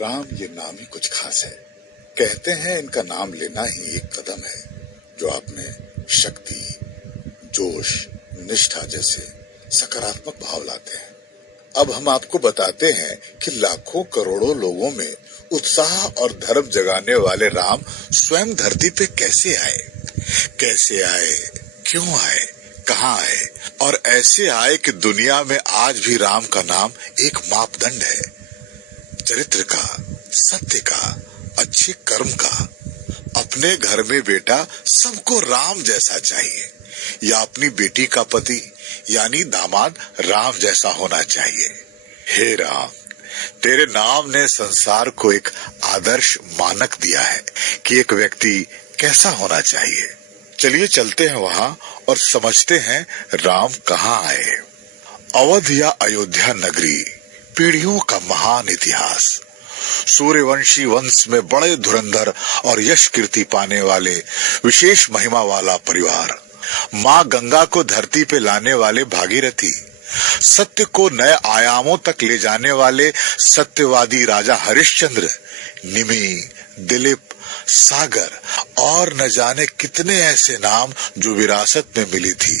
राम ये नाम ही कुछ खास है। कहते हैं इनका नाम लेना ही एक कदम है जो आप में शक्ति, जोश, निष्ठा जैसे सकारात्मक भाव लाते हैं। अब हम आपको बताते हैं कि लाखों करोड़ों लोगों में उत्साह और धर्म जगाने वाले राम स्वयं धरती पे कैसे आए, क्यों आए, कहाँ आए और ऐसे आए कि दुनिया में आज भी राम का नाम एक मापदंड है। चरित्र का, सत्य का, अच्छे कर्म का। अपने घर में बेटा सबको राम जैसा चाहिए या अपनी बेटी का पति यानी दामाद राम जैसा होना चाहिए। हे राम, तेरे नाम ने संसार को एक आदर्श मानक दिया है कि एक व्यक्ति कैसा होना चाहिए। चलिए चलते हैं वहां और समझते हैं राम कहाँ आए। अवध या अयोध्या नगरी, पीढ़ियों का महान इतिहास। सूर्यवंशी वंश में बड़े धुरंधर और यश कीर्ति पाने वाले विशेष महिमा वाला परिवार। माँ गंगा को धरती पे लाने वाले भागीरथी, सत्य को नए आयामों तक ले जाने वाले सत्यवादी राजा हरिश्चंद्र, निमि, दिलीप, सागर और न जाने कितने ऐसे नाम जो विरासत में मिली थी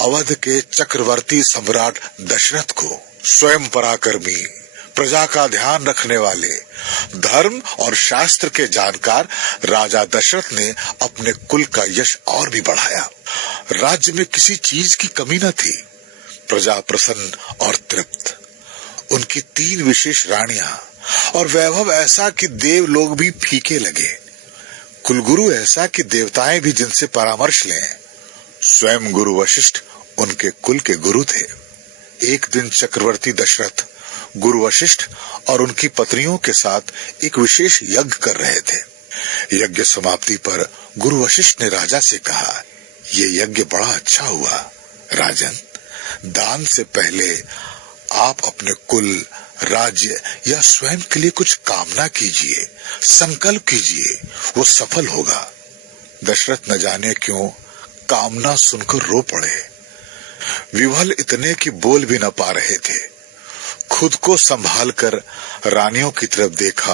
अवध के चक्रवर्ती सम्राट दशरथ को। स्वयं पराक्रमी, प्रजा का ध्यान रखने वाले, धर्म और शास्त्र के जानकार राजा दशरथ ने अपने कुल का यश और भी बढ़ाया। राज्य में किसी चीज की कमी न थी। प्रजा प्रसन्न और तृप्त। उनकी 3 विशेष रानियां और वैभव ऐसा कि देव लोग भी फीके लगे। कुलगुरु ऐसा कि देवताएं भी जिनसे परामर्श लें। स्वयं गुरु वशिष्ठ उनके कुल के गुरु थे। एक दिन चक्रवर्ती दशरथ गुरु वशिष्ठ और उनकी पत्नियों के साथ एक विशेष यज्ञ कर रहे थे। यज्ञ समाप्ति पर गुरु वशिष्ठ ने राजा से कहा, ये यज्ञ बड़ा अच्छा हुआ। राजन, दान से पहले आप अपने कुल, राज्य या स्वयं के लिए कुछ कामना कीजिए, संकल्प कीजिए, वो सफल होगा। दशरथ न जाने क्यों कामना सुनकर रो पड़े। विह्वल इतने कि बोल भी न पा रहे थे। खुद को संभाल कर रानियों की तरफ देखा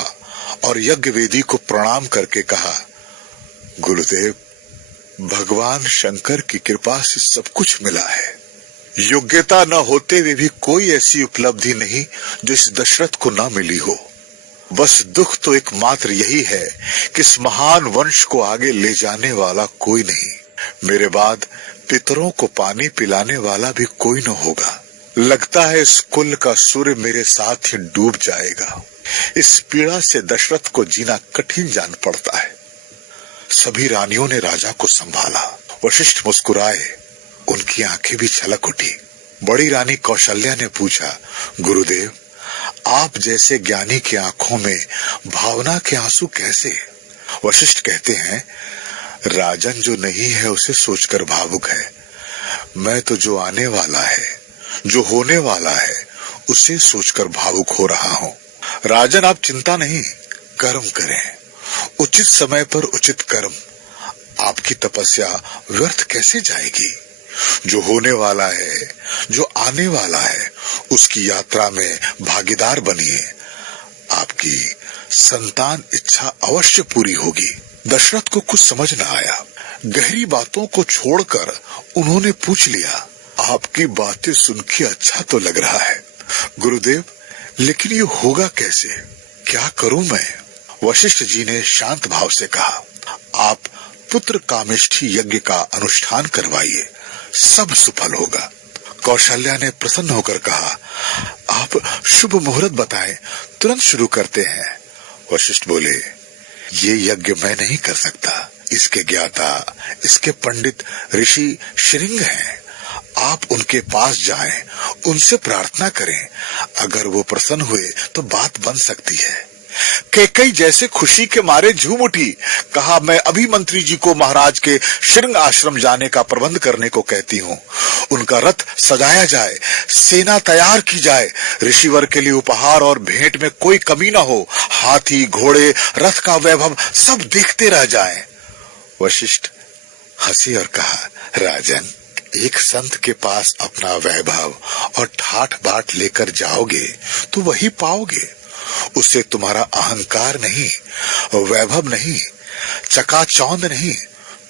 और यज्ञ वेदी को प्रणाम करके कहा, गुरुदेव, भगवान शंकर की कृपा से सब कुछ मिला है। योग्यता न होते हुए भी कोई ऐसी उपलब्धि नहीं जो इस दशरथ को न मिली हो। बस दुख तो एकमात्र यही है कि इस महान वंश को आगे ले जाने वाला कोई नहीं। मेरे बाद पितरों को पानी पिलाने वाला भी कोई न होगा। लगता है इस कुल का सूर्य मेरे साथ ही डूब जाएगा। इस पीड़ा से दशरथ को जीना कठिन जान पड़ता है। सभी रानियों ने राजा को संभाला। वशिष्ठ मुस्कुराए, उनकी आंखें भी छलक उठी। बड़ी रानी कौशल्या ने पूछा, गुरुदेव, आप जैसे ज्ञानी की आंखों में भावना के आंसू कैसे? वशिष्ठ कहते हैं, राजन जो नहीं है उसे सोचकर भावुक है। मैं तो जो आने वाला है, जो होने वाला है, उसे सोचकर भावुक हो रहा हूं। राजन, आप चिंता नहीं, कर्म करें, उचित समय पर उचित कर्म। आपकी तपस्या व्यर्थ कैसे जाएगी? जो होने वाला है, जो आने वाला है, उसकी यात्रा में भागीदार बनिए। आपकी संतान इच्छा अवश्य पूरी होगी। दशरथ को कुछ समझ न आया। गहरी बातों को छोड़कर उन्होंने पूछ लिया, आपकी बातें सुन के अच्छा तो लग रहा है गुरुदेव, लेकिन ये होगा कैसे? क्या करूं मैं? वशिष्ठ जी ने शांत भाव से कहा, आप पुत्र कामेष्ठी यज्ञ का अनुष्ठान करवाइए, सब सफल होगा। कौशल्या ने प्रसन्न होकर कहा, आप शुभ मुहूर्त बताएं, तुरंत शुरू करते हैं। वशिष्ठ बोले, ये यज्ञ मैं नहीं कर सकता। इसके ज्ञाता, इसके पंडित ऋषि श्रृंग हैं। आप उनके पास जाएं, उनसे प्रार्थना करें। अगर वो प्रसन्न हुए तो बात बन सकती है। कैकेयी जैसे खुशी के मारे झूम उठी। कहा, मैं अभी मंत्री जी को महाराज के श्रृंग आश्रम जाने का प्रबंध करने को कहती हूँ। उनका रथ सजाया जाए, सेना तैयार की जाए, ऋषिवर के लिए उपहार और भेंट में कोई कमी न हो। हाथी, घोड़े, रथ का वैभव सब देखते रह जाएं। वशिष्ठ हंसी और कहा, राजन, एक संत के पास अपना वैभव और ठाठ बाट लेकर जाओगे तो वही पाओगे। उसे तुम्हारा अहंकार नहीं, वैभव नहीं, चकाचौंध नहीं,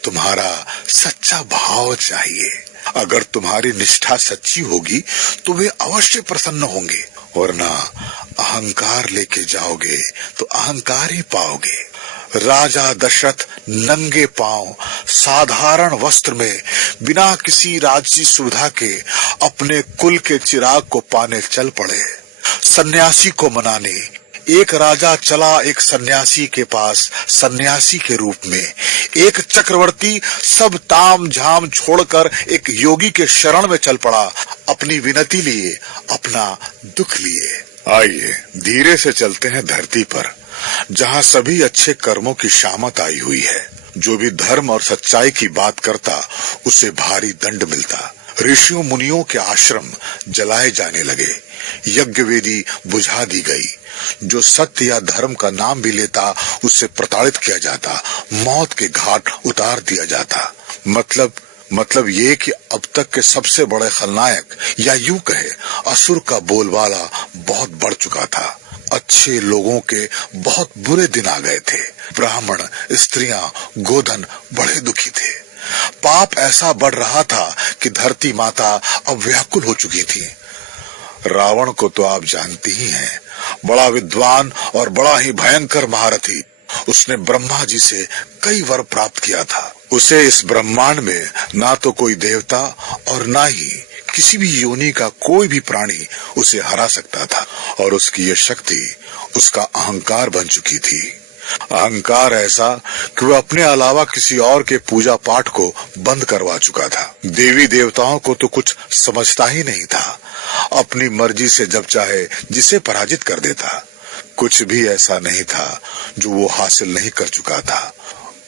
तुम्हारा सच्चा भाव चाहिए। अगर तुम्हारी निष्ठा सच्ची होगी तो वे अवश्य प्रसन्न होंगे, वरना अहंकार लेके जाओगे तो अहंकार ही पाओगे। राजा दशरथ नंगे पांव साधारण वस्त्र में बिना किसी राजसी सुविधा के अपने कुल के चिराग को पाने चल पड़े। सन्यासी को मनाने एक राजा चला एक सन्यासी के पास सन्यासी के रूप में। एक चक्रवर्ती सब ताम झाम छोड़कर एक योगी के शरण में चल पड़ा, अपनी विनती लिए, अपना दुख लिए। आइए धीरे से चलते हैं धरती पर, जहाँ सभी अच्छे कर्मों की शामत आई हुई है। जो भी धर्म और सच्चाई की बात करता उसे भारी दंड मिलता। ऋषियों मुनियों के आश्रम जलाए जाने लगे, यज्ञ वेदी बुझा दी गई। जो सत्य या धर्म का नाम भी लेता उससे प्रताड़ित किया जाता, मौत के घाट उतार दिया जाता। मतलब ये कि अब तक के सबसे बड़े खलनायक या यूं कहे असुर का बोलबाला बहुत बढ़ चुका था। अच्छे लोगों के बहुत बुरे दिन आ गए थे। ब्राह्मण, स्त्रियां, गोधन बड़े दुखी थे। पाप ऐसा बढ़ रहा था कि धरती माता अब व्याकुल हो चुकी थी। रावण को तो आप जानती ही हैं, बड़ा विद्वान और बड़ा ही भयंकर महारथी। उसने ब्रह्मा जी से कई वर प्राप्त किया था। उसे इस ब्रह्मांड में ना तो कोई देवता और ना ही किसी भी योनि का कोई भी प्राणी उसे हरा सकता था। और उसकी ये शक्ति उसका अहंकार बन चुकी थी। अहंकार ऐसा कि वह अपने अलावा किसी और के पूजा पाठ को बंद करवा चुका था। देवी देवताओं को तो कुछ समझता ही नहीं था। अपनी मर्जी से जब चाहे जिसे पराजित कर देता। कुछ भी ऐसा नहीं था जो वो हासिल नहीं कर चुका था।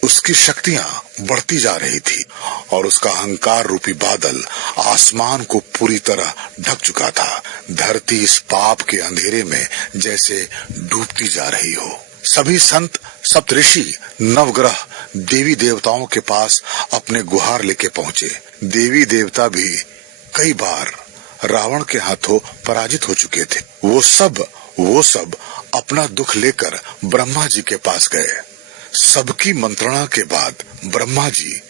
उसकी शक्तियां बढ़ती जा रही थी और उसका अहंकार रूपी बादल आसमान को पूरी तरह ढक चुका था। धरती इस पाप के अंधेरे में जैसे डूबती जा रही हो। सभी संत, सप्तऋषि, नवग्रह देवी देवताओं के पास अपने गुहार लेके पहुंचे। देवी देवता भी कई बार रावण के हाथों पराजित हो चुके थे। वो सब अपना दुख लेकर ब्रह्मा जी के पास गए। सबकी मंत्रणा के बाद ब्रह्मा जी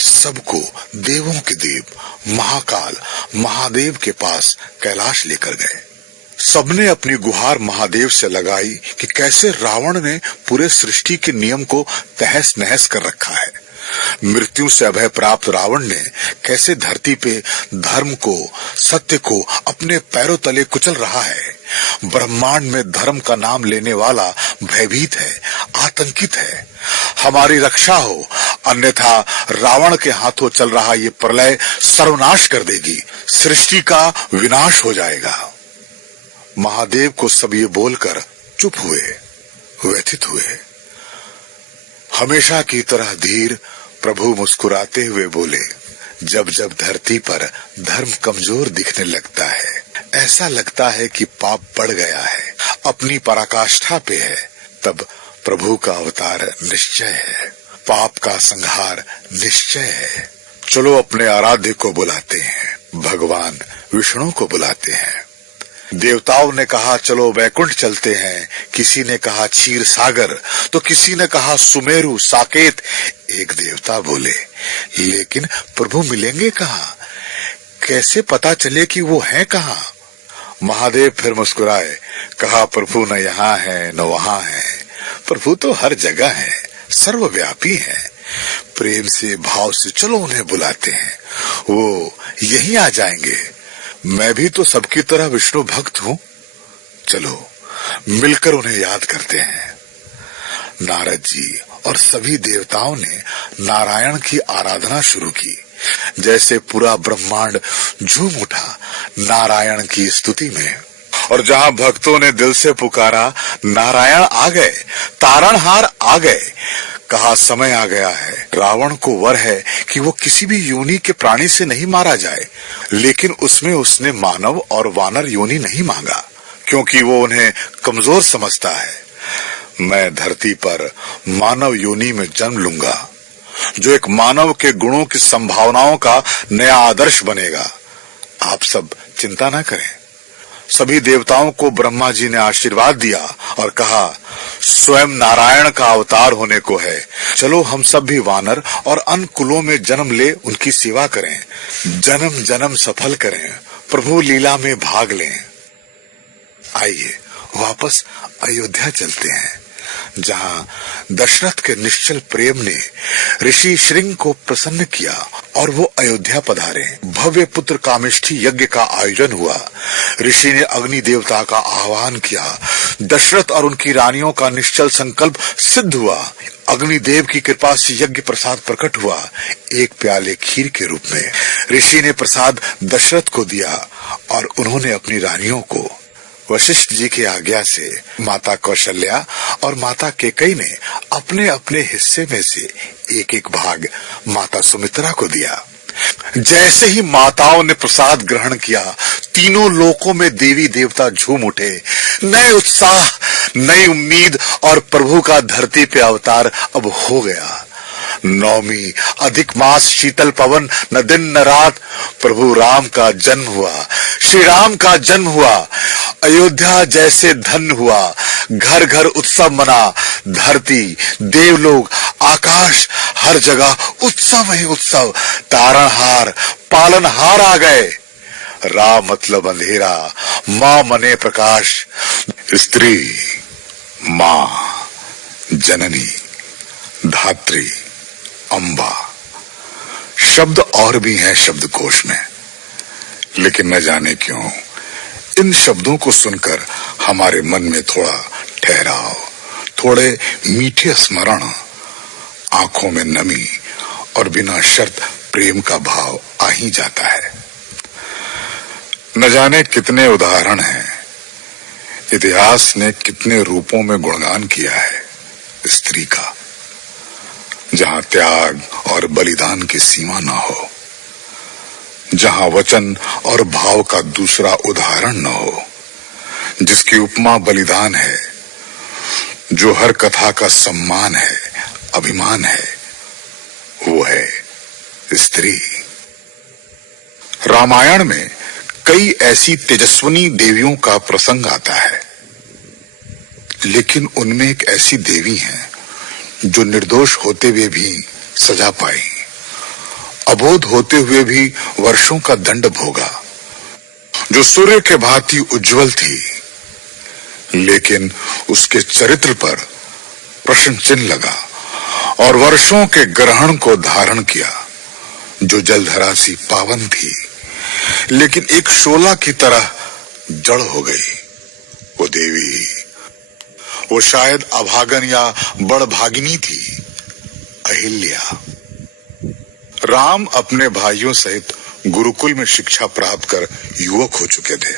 सबको देवों के देव महाकाल महादेव के पास कैलाश लेकर गए। सबने अपनी गुहार महादेव से लगाई कि कैसे रावण ने पूरे सृष्टि के नियम को तहस नहस कर रखा है। मृत्यु से अभय प्राप्त रावण ने कैसे धरती पे धर्म को, सत्य को अपने पैरों तले कुचल रहा है। ब्रह्मांड में धर्म का नाम लेने वाला भयभीत है, आतंकित है। हमारी रक्षा हो, अन्यथा रावण के हाथों चल रहा ये प्रलय सर्वनाश कर देगी, सृष्टि का विनाश हो जाएगा। महादेव को सब ये बोलकर चुप हुए, व्यथित हुए। हमेशा की तरह धीर प्रभु मुस्कुराते हुए बोले, जब जब धरती पर धर्म कमजोर दिखने लगता है, ऐसा लगता है कि पाप बढ़ गया है, अपनी पराकाष्ठा पे है, तब प्रभु का अवतार निश्चय है, पाप का संहार निश्चय है। चलो अपने आराध्य को बुलाते हैं, भगवान विष्णु को बुलाते हैं। देवताओं ने कहा चलो वैकुंठ चलते हैं, किसी ने कहा क्षीर सागर, तो किसी ने कहा सुमेरु साकेत। एक देवता बोले, लेकिन प्रभु मिलेंगे कहाँ? कैसे पता चले कि वो हैं कहाँ? महादेव फिर मुस्कुराए, कहा प्रभु न यहाँ है न वहाँ है, प्रभु तो हर जगह है, सर्वव्यापी है। प्रेम से भाव से चलो उन्हें बुलाते हैं, वो यहीं आ जाएंगे। मैं भी तो सबकी तरह विष्णु भक्त हूँ, चलो मिलकर उन्हें याद करते हैं। नारद जी और सभी देवताओं ने नारायण की आराधना शुरू की। जैसे पूरा ब्रह्मांड झूम उठा नारायण की स्तुति में। और जहाँ भक्तों ने दिल से पुकारा, नारायण आ गए, तारणहार आ गए, कहा समय आ गया है। रावण को वर है कि वो किसी भी योनि के प्राणी से नहीं मारा जाए, लेकिन उसमें उसने मानव और वानर योनि नहीं मांगा, क्योंकि वो उन्हें कमजोर समझता है। मैं धरती पर मानव योनि में जन्म लूंगा, जो एक मानव के गुणों की संभावनाओं का नया आदर्श बनेगा। आप सब चिंता ना करें। सभी देवताओं को ब्रह्मा जी ने आशीर्वाद दिया और कहा, स्वयं नारायण का अवतार होने को है, चलो हम सब भी वानर और अन्य कुलों में जन्म ले उनकी सेवा करें, जन्म जन्म सफल करें, प्रभु लीला में भाग लें। आइए वापस अयोध्या चलते हैं, जहां दशरथ के निश्चल प्रेम ने ऋषि श्रृंग को प्रसन्न किया और वो अयोध्या पधारे। भव्य पुत्र कामेष्ठी यज्ञ का आयोजन हुआ। ऋषि ने अग्नि देवता का आह्वान किया। दशरथ और उनकी रानियों का निश्चल संकल्प सिद्ध हुआ। अग्निदेव की कृपा से यज्ञ प्रसाद प्रकट हुआ, एक प्याले खीर के रूप में। ऋषि ने प्रसाद दशरथ को दिया और उन्होंने अपनी रानियों को वशिष्ठ जी की आज्ञा से माता कौशल्या और माता केकई ने अपने अपने हिस्से में से एक एक भाग माता सुमित्रा को दिया। जैसे ही माताओं ने प्रसाद ग्रहण किया, तीनों लोकों में देवी देवता झूम उठे। नए उत्साह, नई उम्मीद और प्रभु का धरती पे अवतार अब हो गया। नौमी अधिक मास शीतल पवन, न दिन न रात, प्रभु राम का जन्म हुआ, श्री राम का जन्म हुआ। अयोध्या जैसे धन्य हुआ, घर घर उत्सव मना। धरती, देवलोक, आकाश, हर जगह उत्सव ही उत्सव। तारणहार, पालनहार आ गए। रा मतलब अंधेरा, मां मने प्रकाश। स्त्री, मां, जननी, धात्री, अम्बा, शब्द और भी हैं शब्दकोश में, लेकिन न जाने क्यों इन शब्दों को सुनकर हमारे मन में थोड़ा ठहराव, थोड़े मीठे स्मरण, आंखों में नमी और बिना शर्त प्रेम का भाव आ ही जाता है। न जाने कितने उदाहरण हैं, इतिहास ने कितने रूपों में गुणगान किया है स्त्री का, जहां त्याग और बलिदान की सीमा ना हो, जहां वचन और भाव का दूसरा उदाहरण न हो, जिसकी उपमा बलिदान है, जो हर कथा का सम्मान है, अभिमान है, वो है स्त्री। रामायण में कई ऐसी तेजस्विनी देवियों का प्रसंग आता है, लेकिन उनमें एक ऐसी देवी है जो निर्दोष होते हुए भी सजा पाई, अबोध होते हुए भी वर्षों का दंड भोगा, जो सूर्य के भांति उज्जवल थी, लेकिन उसके चरित्र पर प्रश्न चिन्ह लगा और वर्षों के ग्रहण को धारण किया, जो जलधरा सी पावन थी, लेकिन एक शोला की तरह जड़ हो गई। वो देवी, वो शायद अभागन या बड़भागिनी थी, अहिल्या। राम अपने भाइयों सहित गुरुकुल में शिक्षा प्राप्त कर युवक हो चुके थे।